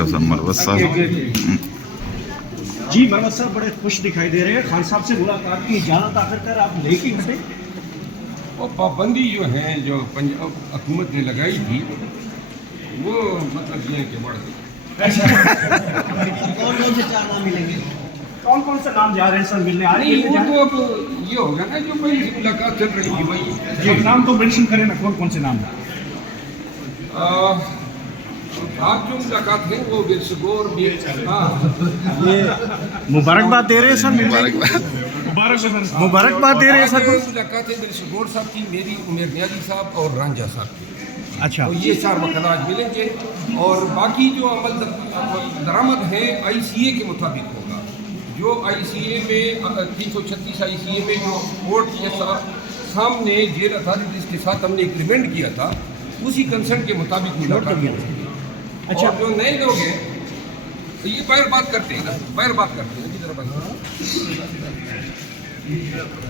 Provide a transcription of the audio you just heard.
हसन मरवत साहब। जी मरवत साहब बड़े खुश दिखाई दे रहे हैं, खान साहब से मुलाकात की इजाज़त आखिरकार आप लेके हटे। और पाबंदी जो है जो पंजाब हुकूमत ने लगाई थी वो मतलब ये है कि बढ़ गई। कौन कौन से 4 नाम मिलेंगे, कौन कौन से नाम जा रहे हैं सर मिलने? आज नहीं वो तो अब ये होगा ना जो पहले से मुलाकात चल रही थी वही। नाम तो मेंशन करें ना, कौन कौन से नाम? आज जो मुलाकात है वो बिरसगोर मुबारकबाद दे रहे हैं सर, मुबारकबाद दे रहे हैं सर। मुलाकात है बिरसगोर साहब की, मेरी उमेर नियाजी साहब और रांझा साहब की। अच्छा, तो ये 4 वकला आज मिलेंगे और बाकी जो अमल दरामद है ICA के मुताबिक होगा। जो ICA में 336 ICA में जो कोर्ट के सामने जेल अथॉरिटीज़ के साथ हमने एग्रीमेंट किया था उसी कंसर्न के मुताबिक मुलाकात होगी। अच्छा, और जो नए लोग हैं तो ये बात करते हैं ना, बात करते हैं।